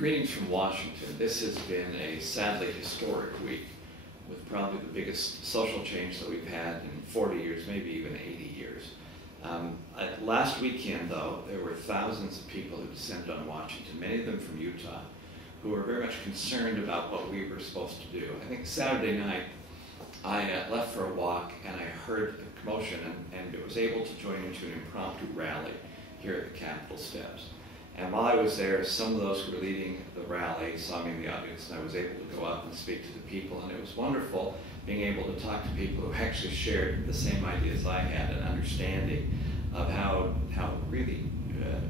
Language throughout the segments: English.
Greetings from Washington. This has been a sadly historic week with probably the biggest social change that we've had in 40 years, maybe even 80 years. Last weekend, though, there were thousands of people who descended on Washington, many of them from Utah, who were very much concerned about what we were supposed to do. I think Saturday night, I left for a walk and I heard a commotion and was able to join into an impromptu rally here at the Capitol steps. And while I was there, some of those who were leading the rally saw me in the audience, and I was able to go up and speak to the people. And it was wonderful being able to talk to people who actually shared the same ideas I had, an understanding of how really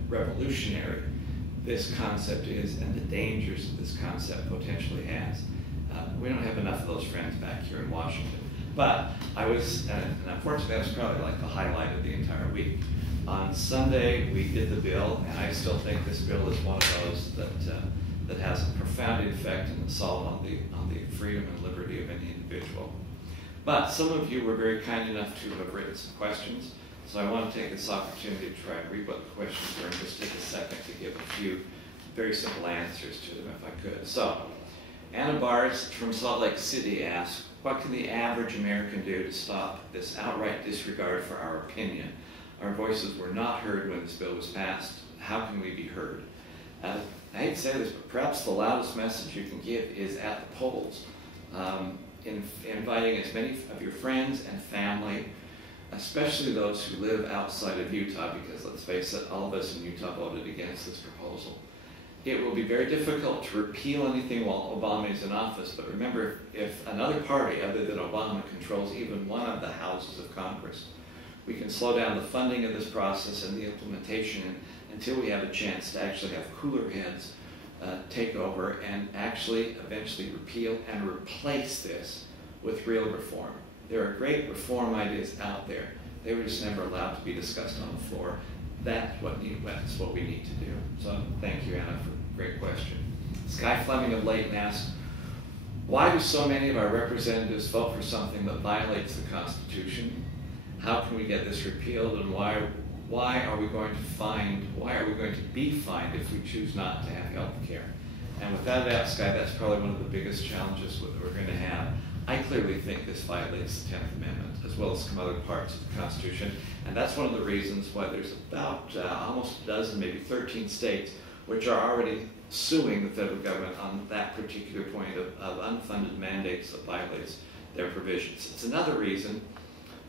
revolutionary this concept is and the dangers that this concept potentially has. We don't have enough of those friends back here in Washington. But I was, and unfortunately that was probably like the highlight of the entire week. On Sunday, we did the bill, and I still think this bill is one of those that has a profound effect and assault on the freedom and liberty of any individual. But some of you were very kind enough to have written some questions, so I want to take this opportunity to try and read what the questions were and just take a second to give a few very simple answers to them if I could. So, Anna Bars from Salt Lake City asks, what can the average American do to stop this outright disregard for our opinion? Our voices were not heard when this bill was passed. How can we be heard? I hate to say this, but perhaps the loudest message you can give is at the polls. Inviting as many of your friends and family, especially those who live outside of Utah, because let's face it, all of us in Utah voted against this proposal. It will be very difficult to repeal anything while Obama is in office, but remember, if another party other than Obama controls even one of the houses of Congress, we can slow down the funding of this process and the implementation until we have a chance to actually have cooler heads take over and actually eventually repeal and replace this with real reform. There are great reform ideas out there. They were just never allowed to be discussed on the floor. That's what we need to do. So thank you, Anna, for a great question. Sky Fleming of Layton asks, why do so many of our representatives vote for something that violates the Constitution? How can we get this repealed, and why are we going to be fined if we choose not to have health care? And without a doubt, Sky, that's probably one of the biggest challenges that we're going to have. I clearly think this violates the 10th Amendment, as well as some other parts of the Constitution, and that's one of the reasons why there's about almost a dozen, maybe 13 states, which are already suing the federal government on that particular point of unfunded mandates that violates their provisions. It's another reason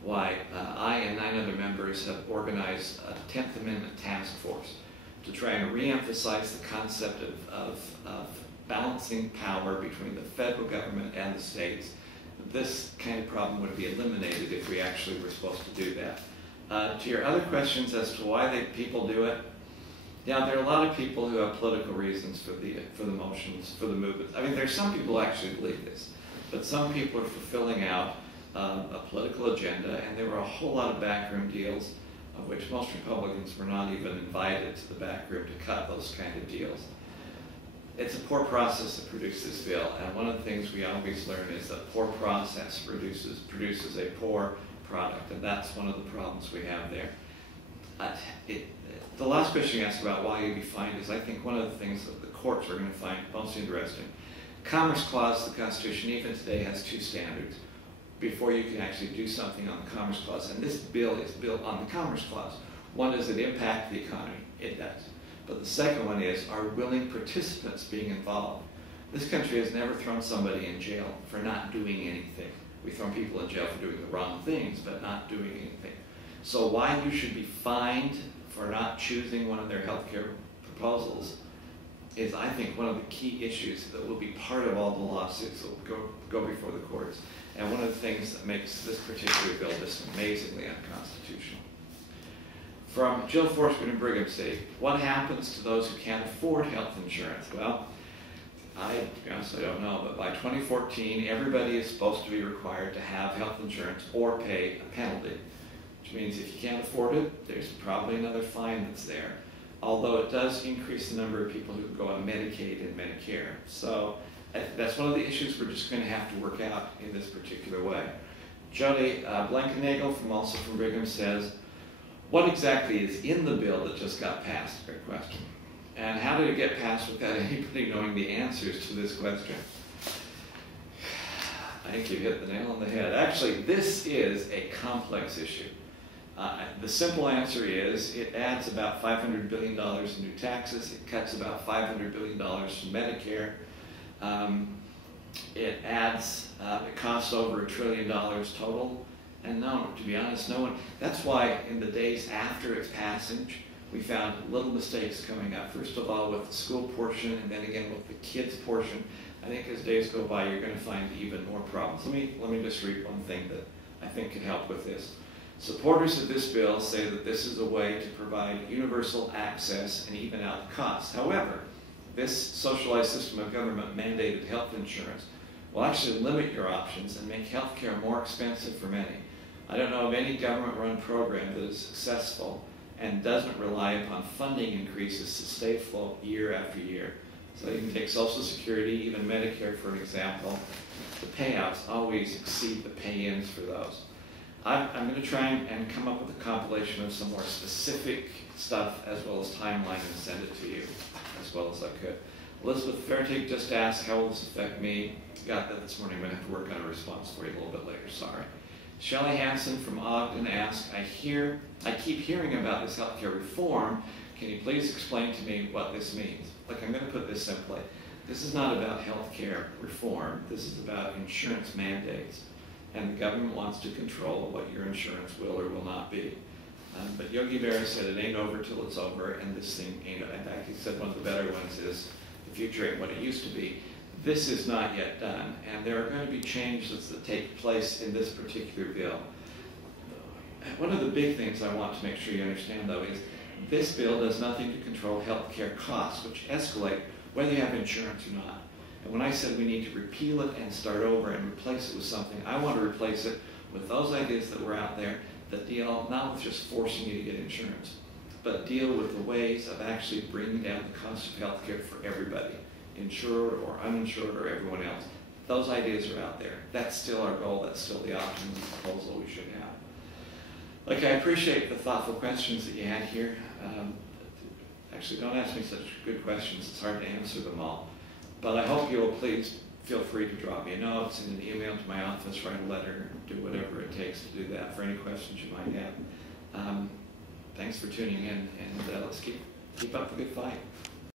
why I and 9 other members have organized a 10th Amendment task force to try and re-emphasize the concept of balancing power between the federal government and the states. This kind of problem would be eliminated if we actually were supposed to do that. To your other questions as to why people do it, yeah, there are a lot of people who have political reasons for the motions, for the movement. I mean, there's some people who actually believe this, but some people are fulfilling out a political agenda, and there were a whole lot of backroom deals, of which most Republicans were not even invited to the back room to cut those kind of deals. It's a poor process that produced this bill, and one of the things we always learn is that poor process produces a poor product, and that's one of the problems we have there. The last question you asked about why you'd be fined is, I think, one of the things that the courts are going to find most interesting. Commerce Clause of the Constitution, even today, has two standards before you can actually do something on the Commerce Clause. And this bill is built on the Commerce Clause. One, does it impact the economy? It does. But the second one is, are willing participants being involved? This country has never thrown somebody in jail for not doing anything. We throw people in jail for doing the wrong things, but not doing anything. So why you should be fined for not choosing one of their health care proposals is, I think, one of the key issues that will be part of all the lawsuits that will go before the courts, and one of the things that makes this particular bill just amazingly unconstitutional. From Jill Forsman in Brigham City, what happens to those who can't afford health insurance? Well, I honestly don't know, but by 2014, everybody is supposed to be required to have health insurance or pay a penalty, which means if you can't afford it, there's probably another fine that's there. Although it does increase the number of people who go on Medicaid and Medicare. So that's one of the issues we're just going to have to work out in this particular way. Jody Blankenagel, also from Brigham, says, what exactly is in the bill that just got passed? Great question. And how did it get passed without anybody knowing the answers to this question? I think you hit the nail on the head. Actually, this is a complex issue. The simple answer is it adds about $500 billion in new taxes. It cuts about $500 billion from Medicare. It costs over $1 trillion total. And no, to be honest, no one. That's why in the days after its passage, we found little mistakes coming up. First of all, with the school portion, and then again with the kids portion. I think as days go by, you're going to find even more problems. Let me just read one thing that I think can help with this. Supporters of this bill say that this is a way to provide universal access and even out the costs. However, this socialized system of government mandated health insurance will actually limit your options and make health care more expensive for many. I don't know of any government-run program that is successful and doesn't rely upon funding increases to stay afloat year after year. So you can take Social Security, even Medicare, for example. The payouts always exceed the pay-ins for those. I'm going to try and come up with a compilation of some more specific stuff as well as timeline and send it to you as well as I could. Elizabeth Fairtig just asked, how will this affect me? Got that this morning. I'm going to have to work on a response for you a little bit later. Sorry. Shelley Hansen from Ogden asked, I keep hearing about this healthcare reform. Can you please explain to me what this means? Look, I'm going to put this simply. This is not about healthcare reform. This is about insurance mandates. And the government wants to control what your insurance will or will not be. But Yogi Berra said it ain't over till it's over, and this thing ain't. In fact, he said one of the better ones is the future ain't what it used to be. This is not yet done, and there are going to be changes that take place in this particular bill. One of the big things I want to make sure you understand, though, is this bill does nothing to control health care costs, which escalate whether you have insurance or not. And when I said we need to repeal it and start over and replace it with something, I want to replace it with those ideas that were out there that deal not with just forcing you to get insurance, but deal with the ways of actually bringing down the cost of health care for everybody, insured or uninsured or everyone else. Those ideas are out there. That's still our goal. That's still the option and proposal we should have. Look, I appreciate the thoughtful questions that you had here. Actually, don't ask me such good questions. It's hard to answer them all. But I hope you'll please feel free to drop me a note, send an email to my office, write a letter, do whatever it takes to do that for any questions you might have. Thanks for tuning in, and let's keep up the good fight.